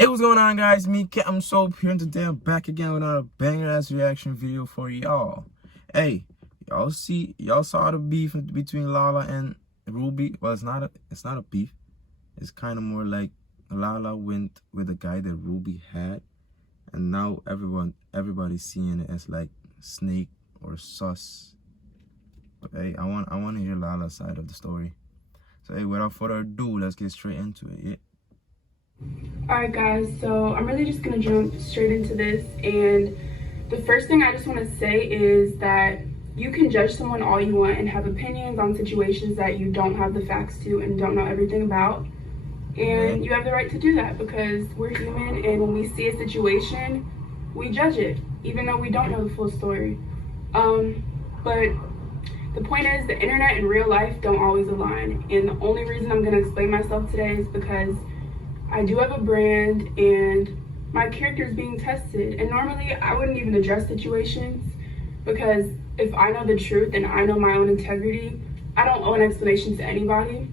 Hey, what's going on, guys? Me, Captain Soap here, and today I'm back again with another banger-ass reaction video for y'all. Hey, y'all saw the beef between Lala and Ruby. Well, it's not a beef. It's kind of more like Lala went with a guy that Ruby had, and now everybody's seeing it as like snake or sus. But hey, I want to hear Lala's side of the story. So hey, without further ado, let's get straight into it. Yeah. Alright guys, so I'm really just gonna jump straight into this, and the first thing I just want to say is that you can judge someone all you want and have opinions on situations that you don't have the facts to and don't know everything about, and you have the right to do that because we're human, and when we see a situation we judge it even though we don't know the full story. But the point is, the internet and real life don't always align, and the only reason I'm going to explain myself today is because I do have a brand and my character is being tested. And normally I wouldn't even address situations because if I know the truth and I know my own integrity, I don't owe an explanation to anybody.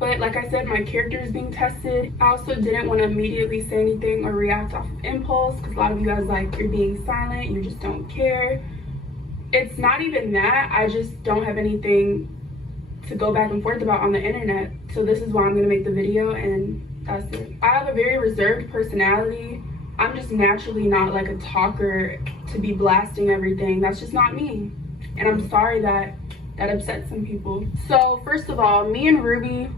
But like I said, my character is being tested. I also didn't want to immediately say anything or react off of impulse because a lot of you guys like, you're being silent, you just don't care. It's not even that, I just don't have anything to go back and forth about on the internet. So this is why I'm gonna make the video, and that's it. I have a very reserved personality. I'm just naturally not like a talker to be blasting everything. That's just not me. And I'm sorry that upsets some people. So first of all, me and Ruby,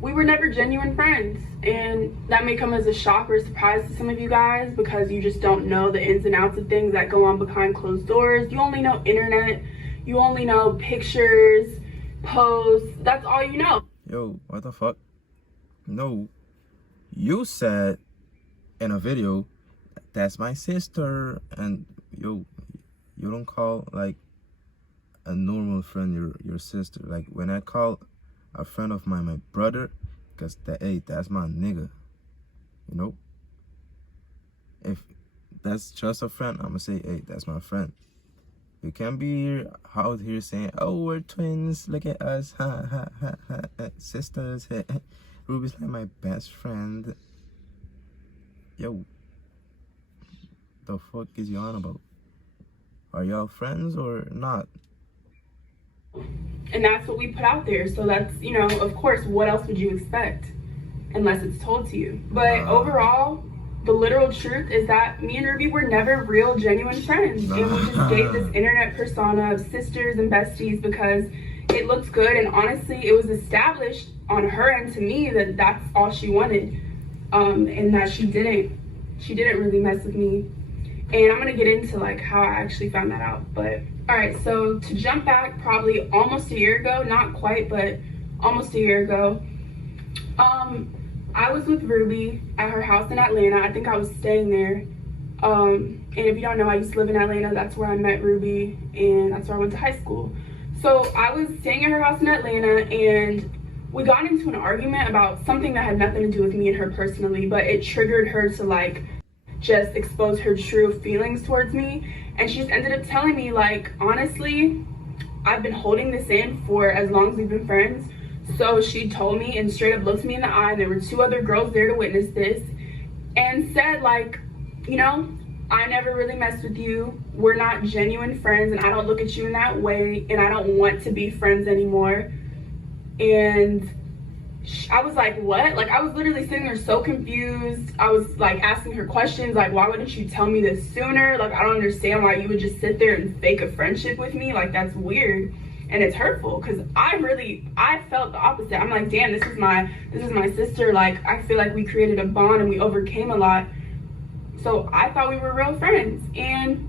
we were never genuine friends. And that may come as a shock or a surprise to some of you guys because you just don't know the ins and outs of things that go on behind closed doors. You only know internet, you only know pictures, posts, that's all you know. Yo, what the fuck? No, you said in a video, that's my sister, and yo, you don't call like a normal friend your sister. Like when I call a friend of mine my brother, because that's my nigga, you know? If that's just a friend, I'm gonna say, hey, that's my friend. You can't be out here saying, oh, we're twins, look at us, ha, ha, ha, ha, sisters, Ruby's like my best friend. Yo, the fuck is you on about? Are y'all friends or not? And that's what we put out there. So that's, you know, of course, what else would you expect unless it's told to you? But overall, the literal truth is that me and Ruby were never real, genuine friends. And we just gave this internet persona of sisters and besties because it looks good. And honestly, it was established on her end to me that that's all she wanted. And that she didn't really mess with me. And I'm gonna get into like how I actually found that out. But all right, so to jump back probably almost a year ago, not quite, but almost a year ago, I was with Ruby at her house in Atlanta. I think I was staying there. And if you don't know, I used to live in Atlanta. That's where I met Ruby, and that's where I went to high school. So I was staying at her house in Atlanta, and we got into an argument about something that had nothing to do with me and her personally, but it triggered her to like just expose her true feelings towards me. And she just ended up telling me, like, honestly, I've been holding this in for as long as we've been friends. So she told me and straight up looked me in the eye, and there were two other girls there to witness this, and said, like, you know, I never really messed with you, we're not genuine friends, and I don't look at you in that way, and I don't want to be friends anymore. And I was like, what? Like, I was literally sitting there so confused. I was like asking her questions like, why wouldn't you tell me this sooner? Like, I don't understand why you would just sit there and fake a friendship with me. Like, that's weird and it's hurtful because I felt the opposite. I'm like, damn, this is my sister. Like, I feel like we created a bond and we overcame a lot. So I thought we were real friends. And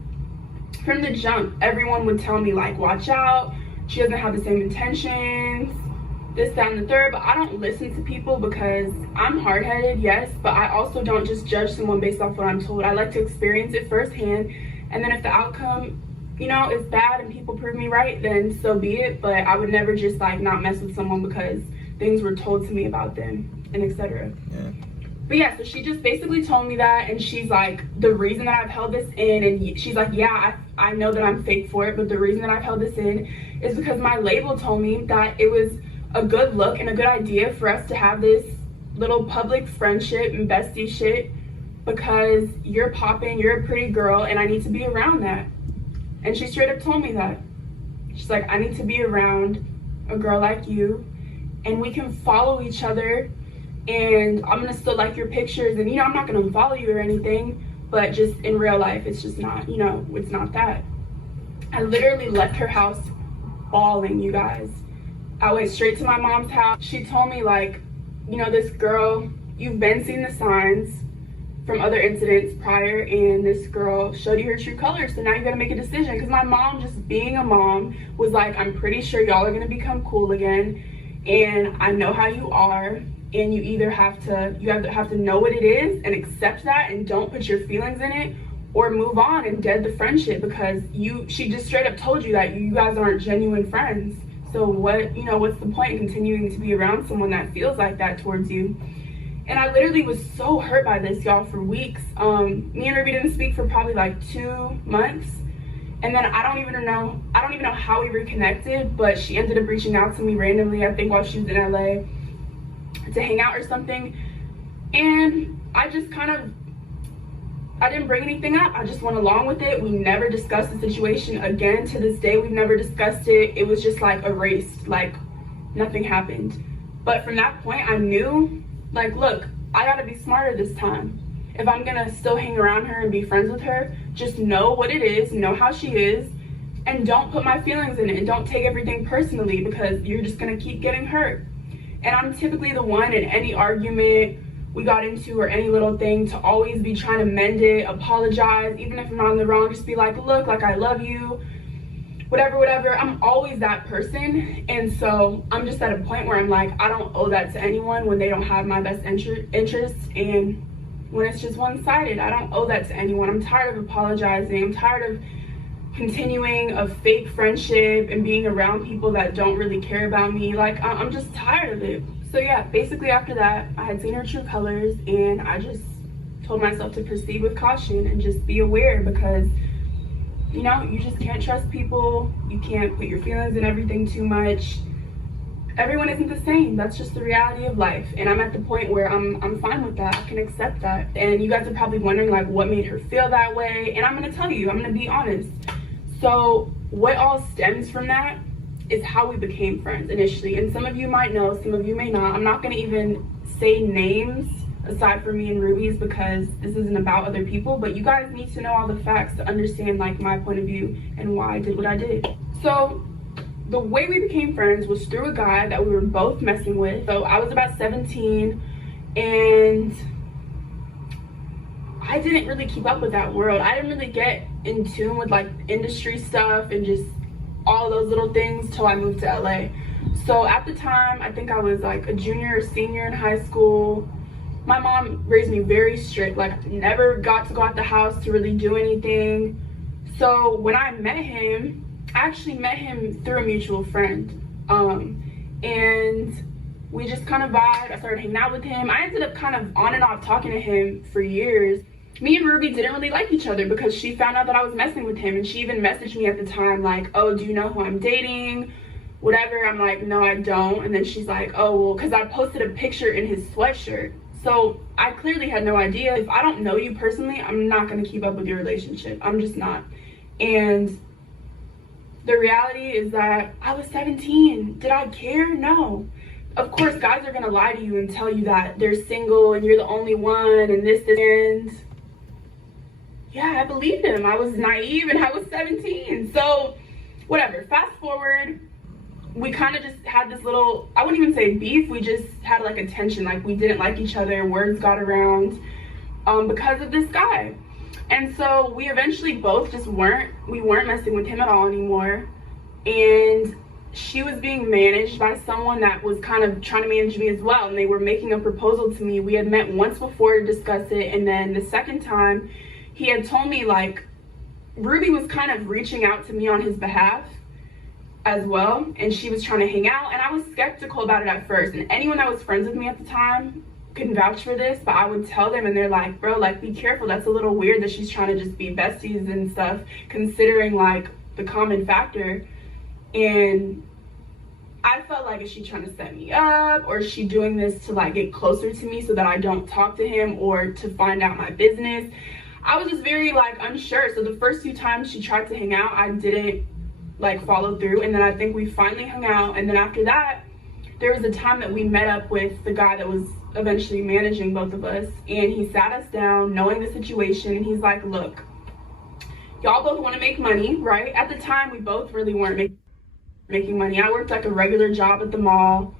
from the jump, everyone would tell me, like, watch out, she doesn't have the same intentions, this, that, and the third. But I don't listen to people because I'm hard-headed, yes, but I also don't just judge someone based off what I'm told. I like to experience it firsthand, and then if the outcome, you know, is bad and people prove me right, then so be it. But I would never just like not mess with someone because things were told to me about them and etc. Yeah. But yeah, so she just basically told me that, and she's like, the reason that I've held this in, and she's like, yeah, I know that I'm fake for it, but the reason that I've held this in is because my label told me that it was a good look and a good idea for us to have this little public friendship and bestie shit because you're popping, you're a pretty girl, and I need to be around that. And she straight up told me that. She's like, I need to be around a girl like you, and we can follow each other, and I'm gonna still like your pictures, and I'm not gonna unfollow you or anything, but just in real life, it's just not, it's not that. I literally left her house bawling, you guys. I went straight to my mom's house. She told me, like, this girl, you've been seeing the signs from other incidents prior, and this girl showed you her true colors, so now you gotta make a decision. Because my mom, just being a mom, was like, I'm pretty sure y'all are gonna become cool again, and I know how you are, and you either have to know what it is and accept that and don't put your feelings in it, or move on and dead the friendship, because she just straight up told you that you guys aren't genuine friends. So what's the point in continuing to be around someone that feels like that towards you? And I literally was so hurt by this, y'all, for weeks. Me and Ruby didn't speak for probably like 2 months. And then I don't even know how we reconnected, but she ended up reaching out to me randomly, I think while she was in LA, to hang out or something. And I just I didn't bring anything up. I just went along with it. We never discussed the situation again. To this day, we've never discussed it. It was just like erased, like nothing happened. But from that point, I knew, like, look, I gotta be smarter this time. If I'm gonna still hang around her and be friends with her, just know what it is, know how she is, and don't put my feelings in it, and don't take everything personally, because you're just gonna keep getting hurt. And I'm typically the one in any argument we got into or any little thing to always be trying to mend it, apologize, even if I'm not in the wrong, just be like, look, like, I love you, whatever. I'm always that person. And so I'm just at a point where I'm like, I don't owe that to anyone when they don't have my best interests, and when it's just one-sided, I don't owe that to anyone. I'm tired of apologizing. I'm tired of continuing a fake friendship and being around people that don't really care about me. Like, I'm just tired of it. So yeah, basically after that, I had seen her true colors, and I just told myself to proceed with caution and just be aware, because you just can't trust people. You can't put your feelings in everything too much. Everyone isn't the same. That's just the reality of life. And I'm at the point where I'm fine with that. I can accept that. And you guys are probably wondering, like, what made her feel that way? And I'm gonna tell you, I'm gonna be honest. So what all stems from that is how we became friends initially. And some of you might know, some of you may not. I'm not gonna even say names aside from me and Ruby's, because this isn't about other people, but you guys need to know all the facts to understand, like, my point of view and why I did what I did. So the way we became friends was through a guy that we were both messing with. So I was about 17, and I didn't really keep up with that world. I didn't really get in tune with, like, industry stuff and just all those little things till I moved to LA. So at the time, I think I was like a junior or senior in high school. My mom raised me very strict, like, never got to go out the house to really do anything. So when I met him, I actually met him through a mutual friend. And we just kind of vibed. I started hanging out with him. I ended up kind of on and off talking to him for years. Me and Ruby didn't really like each other because she found out that I was messing with him, and she even messaged me at the time like, oh, do you know who I'm dating? Whatever. I'm like, no, I don't. And then she's like, oh, well, because I posted a picture in his sweatshirt. So I clearly had no idea. If I don't know you personally, I'm not going to keep up with your relationship. I'm just not. And the reality is that I was 17. Did I care? No. Of course, guys are going to lie to you and tell you that they're single and you're the only one and this. And yeah, I believed him. I was naive and I was 17. So whatever. Fast forward. We kind of just had this little, I wouldn't even say beef, we just had like a tension, like we didn't like each other, words got around because of this guy. And so we eventually both just weren't messing with him at all anymore. And she was being managed by someone that was kind of trying to manage me as well, and they were making a proposal to me. We had met once before to discuss it, and then the second time he had told me, like, Ruby was kind of reaching out to me on his behalf as well, and she was trying to hang out, and I was skeptical about it at first. And anyone that was friends with me at the time couldn't vouch for this, but I would tell them, and they're like, bro, like, be careful, that's a little weird that she's trying to just be besties and stuff, considering like the common factor. And I felt like, is she trying to set me up, or is she doing this to like get closer to me so that I don't talk to him or to find out my business? I was just very like unsure. So the first few times she tried to hang out, I didn't like follow through, and then I think we finally hung out, and then after that there was a time that we met up with the guy that was eventually managing both of us, and he sat us down knowing the situation, and he's like, look, y'all both want to make money, right? At the time we both really weren't making money. I worked like a regular job at the mall,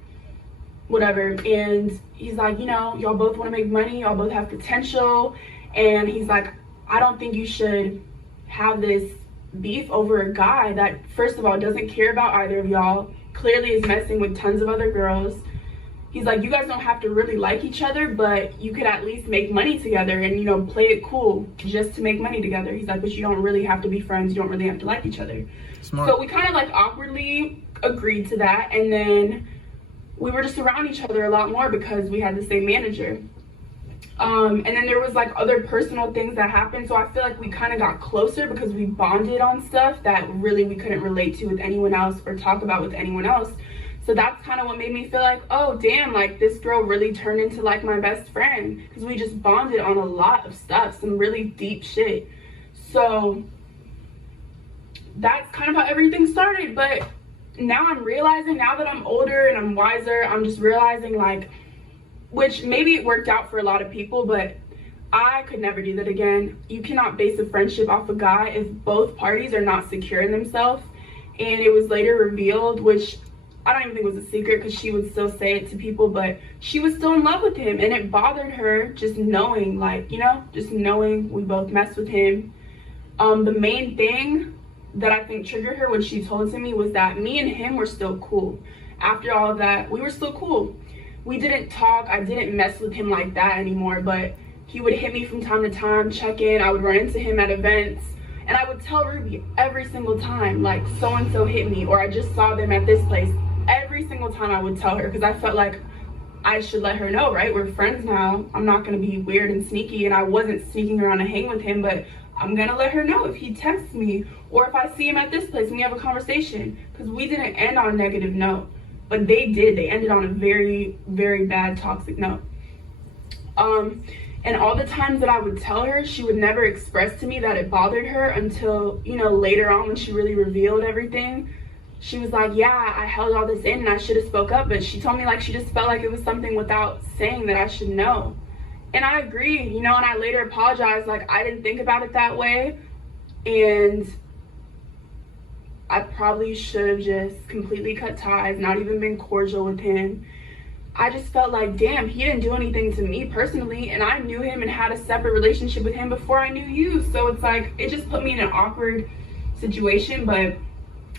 whatever, and he's like, you know, y'all both want to make money, y'all both have potential, and he's like, I don't think you should have this beef over a guy that, first of all, doesn't care about either of y'all, clearly is messing with tons of other girls. He's like, you guys don't have to really like each other, but you could at least make money together and, you know, play it cool just to make money together. He's like, but you don't really have to be friends, you don't really have to like each other. Smart. So we kind of like awkwardly agreed to that, and then we were just around each other a lot more because we had the same manager. And then there was like other personal things that happened, so I feel like we kind of got closer because we bonded on stuff that really we couldn't relate to with anyone else or talk about with anyone else. So that's kind of what made me feel like, oh damn, like this girl really turned into like my best friend, because we just bonded on a lot of stuff, some really deep shit. So that's kind of how everything started. But now I'm realizing, now that I'm older and I'm wiser, I'm just realizing like, which maybe it worked out for a lot of people, but I could never do that again. You cannot base a friendship off a guy if both parties are not secure in themselves. And it was later revealed, which I don't even think was a secret because she would still say it to people, but she was still in love with him, and it bothered her just knowing, like, you know, just knowing we both messed with him. The main thing that I think triggered her when she told it to me was that me and him were still cool. After all of that, we were still cool. We didn't talk, I didn't mess with him like that anymore, but he would hit me from time to time, check in, I would run into him at events, and I would tell Ruby every single time, like, so-and-so hit me, or I just saw them at this place. Every single time I would tell her, because I felt like I should let her know, right? We're friends now. I'm not going to be weird and sneaky, and I wasn't sneaking around to hang with him, but I'm going to let her know if he texts me or if I see him at this place and we have a conversation, because we didn't end on a negative note, but they did. They ended on a very, very bad, toxic note. And all the times that I would tell her, she would never express to me that it bothered her until, you know, later on when she really revealed everything. She was like, yeah, I held all this in and I should have spoke up, but she told me like she just felt like it was something without saying that I should know. And I agree, you know, and I later apologized, like I didn't think about it that way, and I probably should have just completely cut ties, not even been cordial with him. I just felt like, damn, he didn't do anything to me personally, and I knew him and had a separate relationship with him before I knew you. So it's like, it just put me in an awkward situation, but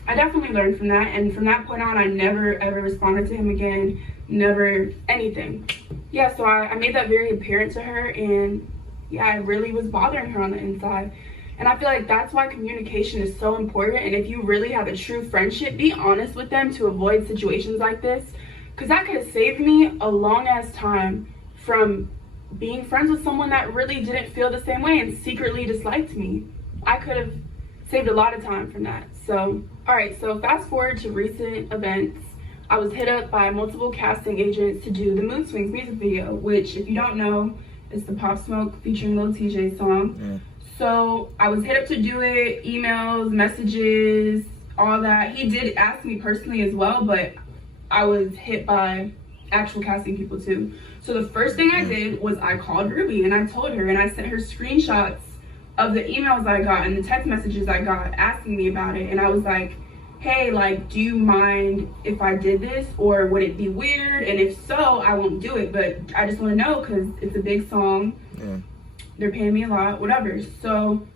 I definitely learned from that, and from that point on, I never ever responded to him again, never anything. Yeah, so I made that very apparent to her, and yeah, it really was bothering her on the inside. And I feel like that's why communication is so important, and if you really have a true friendship, be honest with them to avoid situations like this, because that could have saved me a long ass time from being friends with someone that really didn't feel the same way and secretly disliked me. I could have saved a lot of time from that. So, all right, so fast forward to recent events. I was hit up by multiple casting agents to do the Mood Swings music video, which, if you don't know, is the Pop Smoke featuring Lil TJ song. Yeah. So I was hit up to do it, emails, messages, all that. He did ask me personally as well, but I was hit by actual casting people too. So the first thing I did was I called Ruby and I told her, and I sent her screenshots of the emails I got and the text messages I got asking me about it. And I was like, hey, like, do you mind if I did this, or would it be weird? And if so, I won't do it, but I just want to know because it's a big song. Yeah. They're paying me a lot, whatever. So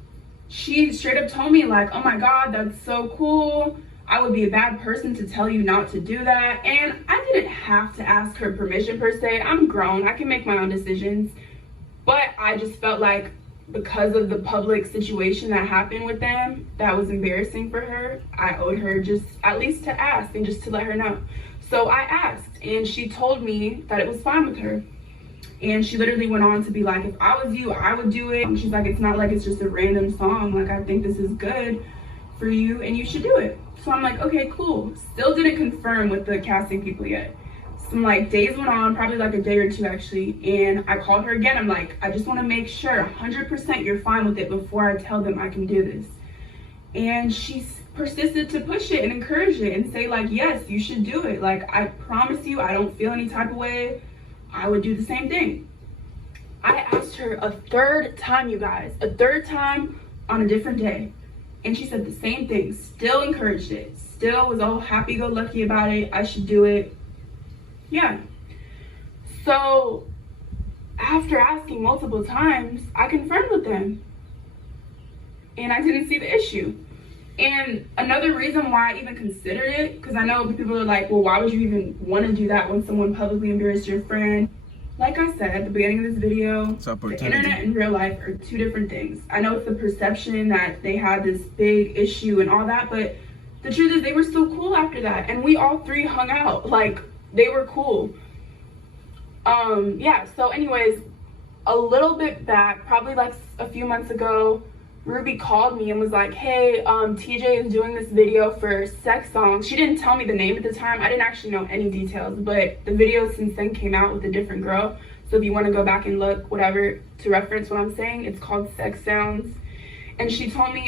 she straight up told me like, oh my God, that's so cool. I would be a bad person to tell you not to do that. And I didn't have to ask her permission per se. I'm grown, I can make my own decisions. But I just felt like because of the public situation that happened with them, that was embarrassing for her. I owed her just at least to ask and just to let her know. So I asked, and she told me that it was fine with her. And she literally went on to be like, if I was you, I would do it. And she's like, it's not like it's just a random song. Like, I think this is good for you and you should do it. So I'm like, okay, cool. Still didn't confirm with the casting people yet. Some like days went on, probably like a day or two actually, and I called her again. I'm like, I just want to make sure 100% you're fine with it before I tell them I can do this. And she persisted to push it and encourage it and say like, yes, you should do it. Like, I promise you, I don't feel any type of way. I would do the same thing. I asked her a third time, you guys, a third time on a different day. And she said the same thing, still encouraged it, still was all happy-go-lucky about it. I should do it. Yeah. So after asking multiple times, I confirmed with them. And I didn't see the issue. And another reason why I even considered it, because I know people are like, well, why would you even want to do that when someone publicly embarrassed your friend? Like I said at the beginning of this video, the internet and real life are two different things. I know it's the perception that they had this big issue and all that, but the truth is they were still cool after that. And we all three hung out. Like, they were cool. Yeah, so anyways, a little bit back, probably like a few months ago, Ruby called me and was like, hey, TJ is doing this video for sex songs. She didn't tell me the name at the time. I didn't actually know any details, but the video since then came out with a different girl. So if you want to go back and look, whatever, to reference what I'm saying, it's called Sex Sounds. And she told me,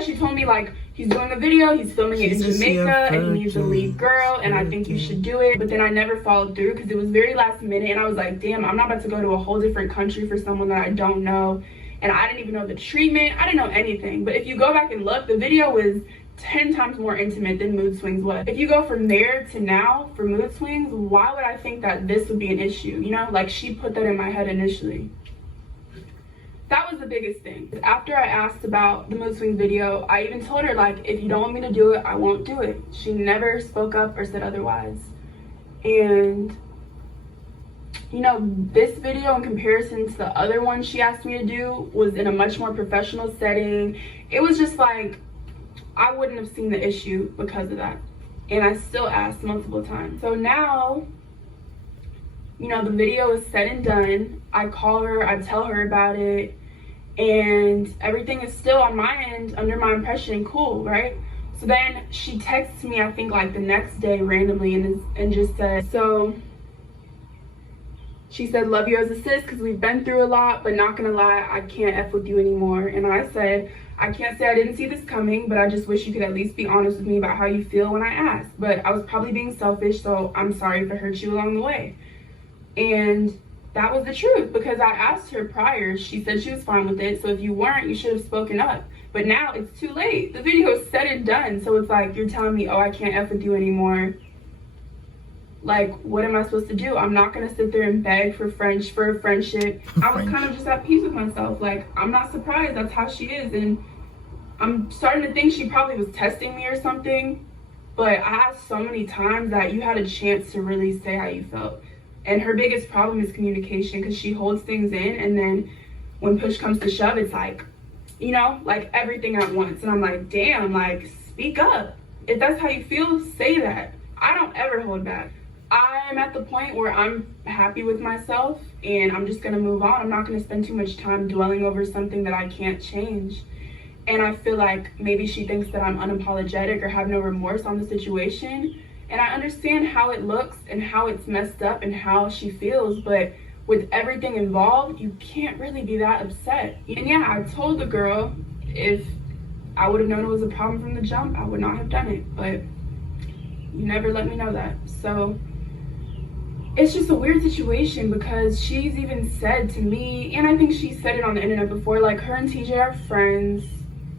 she told me like, he's doing a video, he's filming it in Jamaica, and he needs a lead girl, and I think you should do it. But then I never followed through because it was very last minute, and I was like, damn, I'm not about to go to a whole different country for someone that I don't know. And I didn't even know the treatment. I didn't know anything. But if you go back and look, the video was 10 times more intimate than Mood Swings was. If you go from there to now for Mood Swings, why would I think that this would be an issue? You know, like, she put that in my head initially. That was the biggest thing. After I asked about the Mood Swings video, I even told her, like, if you don't want me to do it, I won't do it. She never spoke up or said otherwise. And you know, this video in comparison to the other one she asked me to do was in a much more professional setting. It was just like, I wouldn't have seen the issue because of that. And I still asked multiple times. So now, you know, the video is said and done. I call her, I tell her about it, and everything is still on my end under my impression cool, right? So then she texts me, I think like the next day randomly, and just said, so she said, love you as a sis because we've been through a lot, but not gonna lie, I can't F with you anymore. And I said, I can't say I didn't see this coming, but I just wish you could at least be honest with me about how you feel when I asked. But I was probably being selfish, so I'm sorry if I hurt you along the way. And that was the truth, because I asked her prior, she said she was fine with it, so if you weren't, you should have spoken up. But now it's too late. The video is said and done, so it's like, you're telling me, oh, I can't F with you anymore. Like, what am I supposed to do? I'm not gonna sit there and beg for a friendship. I was kind of just at peace with myself. Like, I'm not surprised, that's how she is. And I'm starting to think she probably was testing me or something. But I asked so many times that you had a chance to really say how you felt. And her biggest problem is communication, because she holds things in, and then when push comes to shove, it's like, you know, like everything at once. And I'm like, damn, like, speak up. If that's how you feel, say that. I don't ever hold back. I'm at the point where I'm happy with myself and I'm just gonna move on. I'm not gonna spend too much time dwelling over something that I can't change. And I feel like maybe she thinks that I'm unapologetic or have no remorse on the situation. And I understand how it looks and how it's messed up and how she feels, but with everything involved, you can't really be that upset. And yeah, I told the girl if I would have known it was a problem from the jump, I would not have done it, but you never let me know that. So it's just a weird situation, because she's even said to me, and I think she said it on the internet before, like, her and TJ are friends,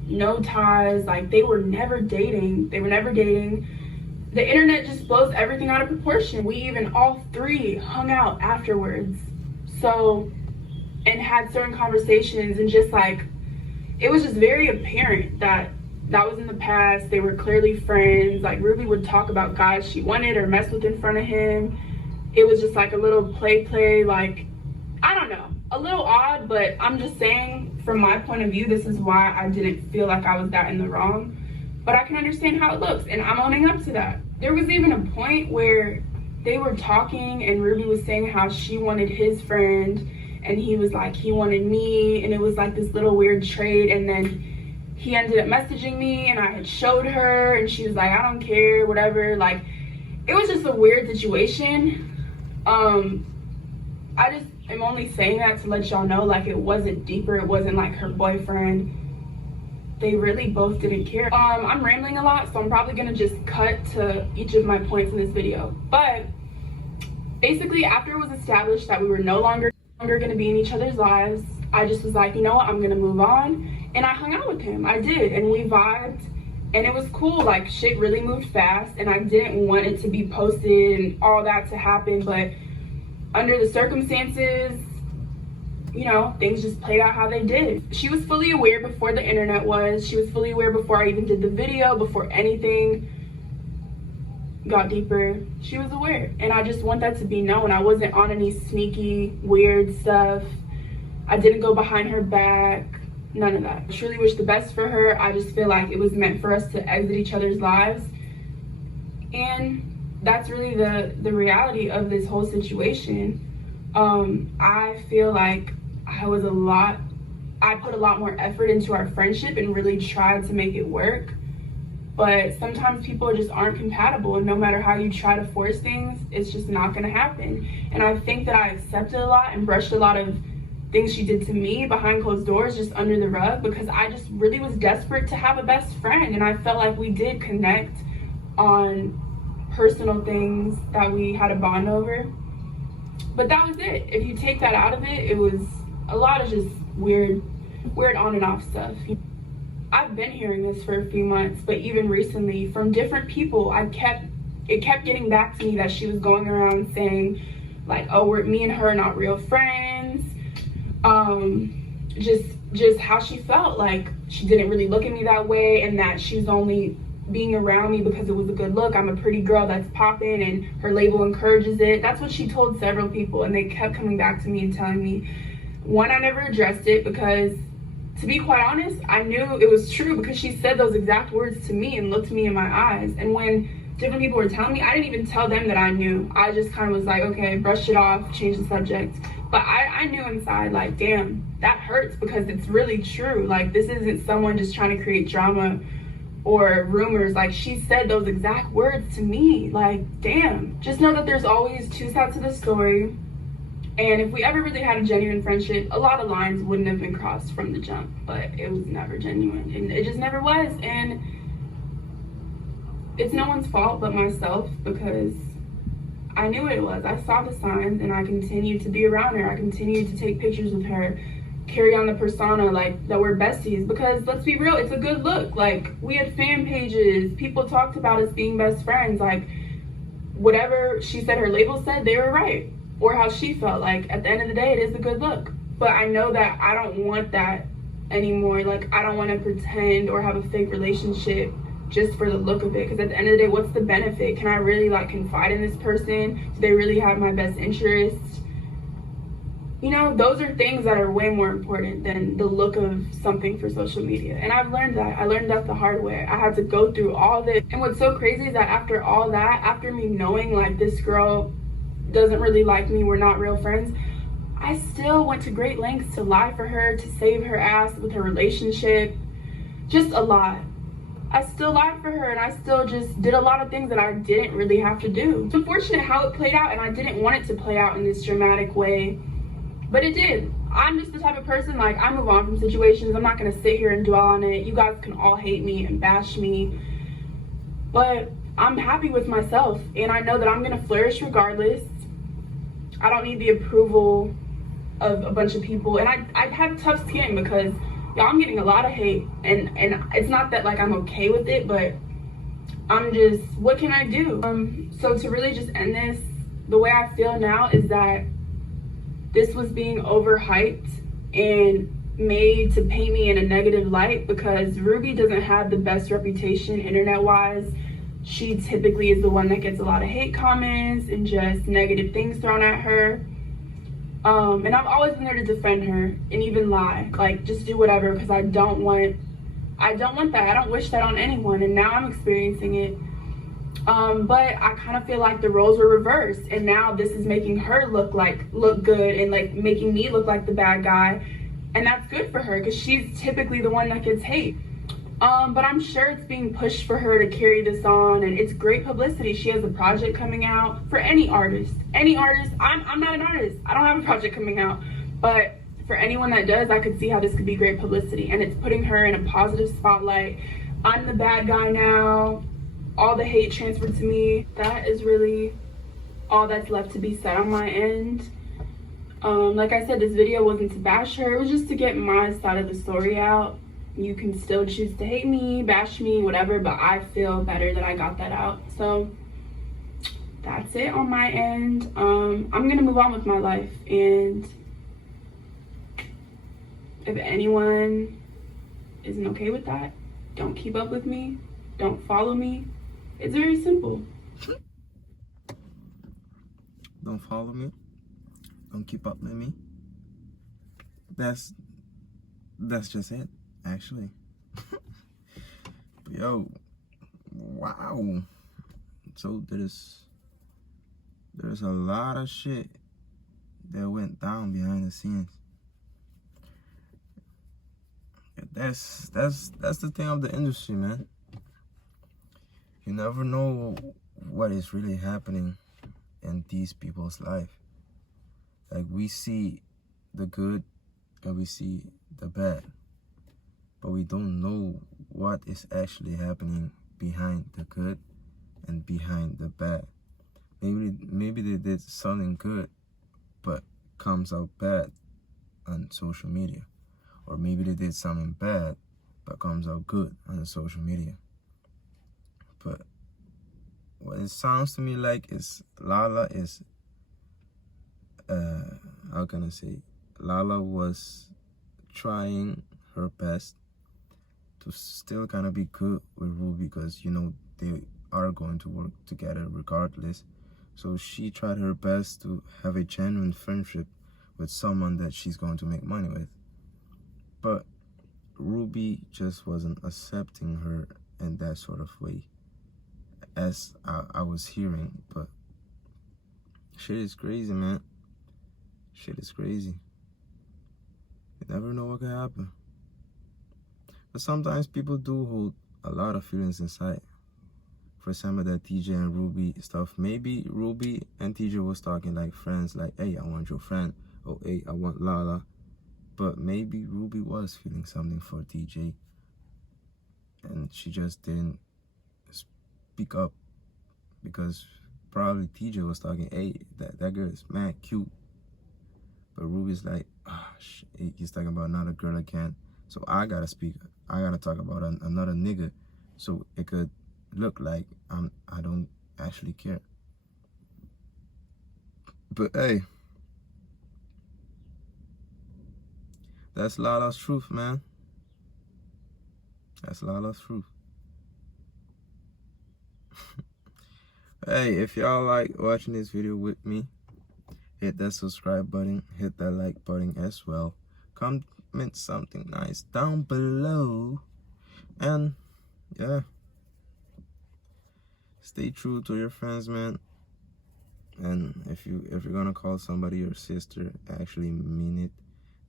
no ties, like they were never dating. The internet just blows everything out of proportion. We even all three hung out afterwards, so, and had certain conversations, and just like, it was just very apparent that that was in the past. They were clearly friends. Like, Ruby would talk about guys she wanted or mess with in front of him. It was just like a little play, like, I don't know, a little odd, but I'm just saying, from my point of view, this is why I didn't feel like I was that in the wrong. But I can understand how it looks, and I'm owning up to that. There was even a point where they were talking, and Ruby was saying how she wanted his friend, and he was like, he wanted me, and it was like this little weird trade, and then he ended up messaging me, and I had showed her, and she was like, I don't care, whatever. Like, it was just a weird situation. I just am only saying that to let y'all know, like, it wasn't deeper. It wasn't like her boyfriend. They really both didn't care. I'm rambling a lot, so I'm probably gonna just cut to each of my points in this video. But basically, after it was established that we were no longer gonna be in each other's lives, I just was like, you know what, I'm gonna move on. And I hung out with him. I did, and we vibed, and it was cool. Like, shit really moved fast, and I didn't want it to be posted and all that to happen, but under the circumstances, you know, things just played out how they did. She was fully aware before the internet was. She was fully aware before I even did the video, before anything got deeper. She was aware, and I just want that to be known. I wasn't on any sneaky, weird stuff. I didn't go behind her back. None of that. I truly wish the best for her. I just feel like it was meant for us to exit each other's lives, and that's really the reality of this whole situation. I feel like I put a lot more effort into our friendship and really tried to make it work, but sometimes people just aren't compatible, and no matter how you try to force things, it's just not gonna happen. And I think that I accepted a lot and brushed a lot of things she did to me behind closed doors just under the rug, because I just really was desperate to have a best friend, and I felt like we did connect on personal things that we had a bond over. But that was it. If you take that out of it, it was a lot of just weird on and off stuff. I've been hearing this for a few months, but even recently from different people, it kept getting back to me that she was going around saying like, oh, me and her are not real friends. Just how she felt, like she didn't really look at me that way, and that she was only being around me because it was a good look. I'm a pretty girl that's popping, and her label encourages it. That's what she told several people, and they kept coming back to me and telling me. One, I never addressed it because, to be quite honest, I knew it was true because she said those exact words to me and looked me in my eyes. And when different people were telling me, I didn't even tell them that I knew. I just kind of was like, okay, brush it off, change the subject. But I knew inside, like, damn, that hurts because it's really true. Like, this isn't someone just trying to create drama or rumors. Like, she said those exact words to me. Like, damn. Just know that there's always two sides to the story. And if we ever really had a genuine friendship, a lot of lines wouldn't have been crossed from the jump. But it was never genuine. And it just never was. And it's no one's fault but myself, because I knew what it was. I saw the signs, and I continued to be around her. I continued to take pictures with her, carry on the persona like that we're besties, because let's be real, it's a good look. Like, we had fan pages, people talked about us being best friends. Like, whatever she said her label said, they were right, or how she felt. Like, at the end of the day, it is a good look. But I know that I don't want that anymore. Like, I don't want to pretend or have a fake relationship just for the look of it, because at the end of the day, what's the benefit? Can I really like confide in this person? Do they really have my best interest? You know, those are things that are way more important than the look of something for social media. And I've learned that. I learned that the hard way. I had to go through all this. And what's so crazy is that after all that, after me knowing like this girl doesn't really like me, we're not real friends, I still went to great lengths to lie for her, to save her ass with her relationship. Just a lot. I still lied for her, and I still just did a lot of things that I didn't really have to do. It's unfortunate how it played out, and I didn't want it to play out in this dramatic way, but it did. I'm just the type of person, like, I move on from situations. I'm not gonna sit here and dwell on it. You guys can all hate me and bash me, but I'm happy with myself, and I know that I'm gonna flourish regardless. I don't need the approval of a bunch of people, and I have tough skin because y'all, I'm getting a lot of hate, and it's not that like I'm okay with it, but I'm just, what can I do? So to really just end this, the way I feel now is that this was being overhyped and made to paint me in a negative light, because Ruby doesn't have the best reputation internet-wise. She typically is the one that gets a lot of hate comments and just negative things thrown at her. And I've always been there to defend her and even lie, like just do whatever, because I don't want that. I don't wish that on anyone, and now I'm experiencing it. But I kind of feel like the roles were reversed, and now this is making her look good and like making me look like the bad guy, and that's good for her because she's typically the one that gets hate. But I'm sure it's being pushed for her to carry this on, and it's great publicity. She has a project coming out for any artist. Any artist. I'm not an artist. I don't have a project coming out. But for anyone that does, I could see how this could be great publicity. And it's putting her in a positive spotlight. I'm the bad guy now. All the hate transferred to me. That is really all that's left to be said on my end. Like I said, this video wasn't to bash her. It was just to get my side of the story out. You can still choose to hate me, bash me, whatever, but I feel better that I got that out. So that's it on my end. I'm gonna move on with my life, and if anyone isn't okay with that, don't keep up with me, don't follow me. It's very simple. Don't follow me. Don't keep up with me. That's just it, actually. But yo, wow. So there's a lot of shit that went down behind the scenes. That's the thing of the industry, man. You never know what is really happening in these people's life. Like, we see the good and we see the bad, but we don't know what is actually happening behind the good and behind the bad. Maybe they did something good but comes out bad on social media, or maybe they did something bad but comes out good on the social media. But what it sounds to me like is Lala is how can I say, Lala was trying her best to still kind of be good with Ruby, because you know they are going to work together regardless. So she tried her best to have a genuine friendship with someone that she's going to make money with. But Ruby just wasn't accepting her in that sort of way, as I was hearing. But shit is crazy, man. Shit is crazy. You never know what can happen. But sometimes people do hold a lot of feelings inside. For example, that TJ and Ruby stuff. Maybe Ruby and TJ was talking like friends, like, hey, I want your friend. Oh, hey, I want Lala. But maybe Ruby was feeling something for TJ, and she just didn't speak up, because probably TJ was talking, hey, that girl is mad cute. But Ruby's like, he's talking about another girl again. So I gotta speak. I gotta talk about another nigga, so it could look like I don't actually care. But hey, that's Lala's truth, man. That's Lala's truth. Hey, if y'all like watching this video with me, hit that subscribe button, hit that like button as well. Comment something nice down below, and yeah, stay true to your friends, man. And if you're gonna call somebody your sister, actually mean it,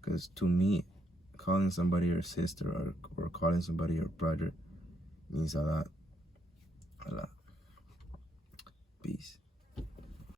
because to me, calling somebody your sister or calling somebody your brother means a lot. Peace.